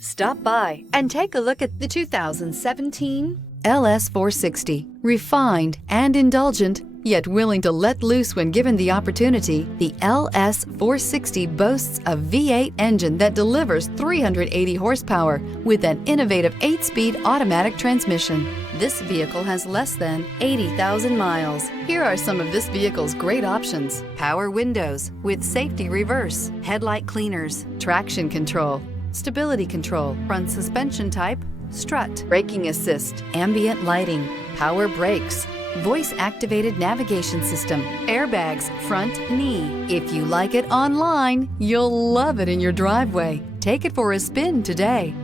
Stop by and take a look at the 2017 LS 460. Refined and indulgent, yet willing to let loose when given the opportunity, the LS 460 boasts a V8 engine that delivers 380 horsepower with an innovative 8-speed automatic transmission. This vehicle has less than 80,000 miles. Here are some of this vehicle's great options: power windows with safety reverse, headlight cleaners, traction control, stability control, front suspension type, strut, braking assist, ambient lighting, power brakes, voice-activated navigation system, airbags, front knee. If you like it online, you'll love it in your driveway. Take it for a spin today.